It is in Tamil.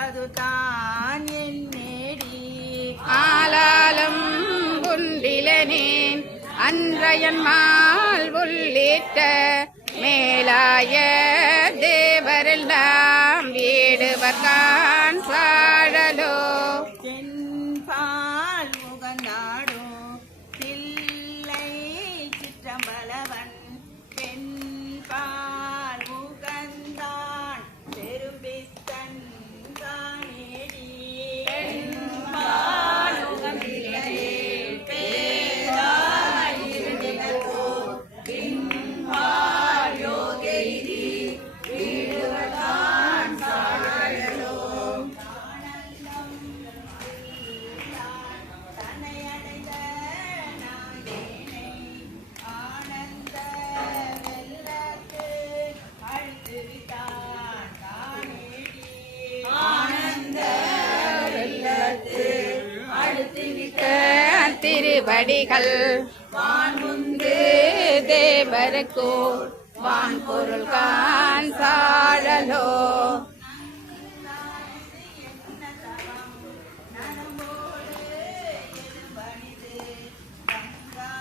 அதுதான் என் நேடி ஆலாலம் புண்டிலனேன் அன்றையன்மால் உள்ளிட்ட மேலாய தேவரெல்லாம் வீடுவர்கான் பாழலோ தென்பால் முகந்தாடோ தில்லை சிற்றம்பலவன் பெண்பால் முகந்தான் பெரும்பித்தன் தானேடி திருவடிகள் வான்முந்து தேவருக்கோ வான் பொருள் கான் சாழலோ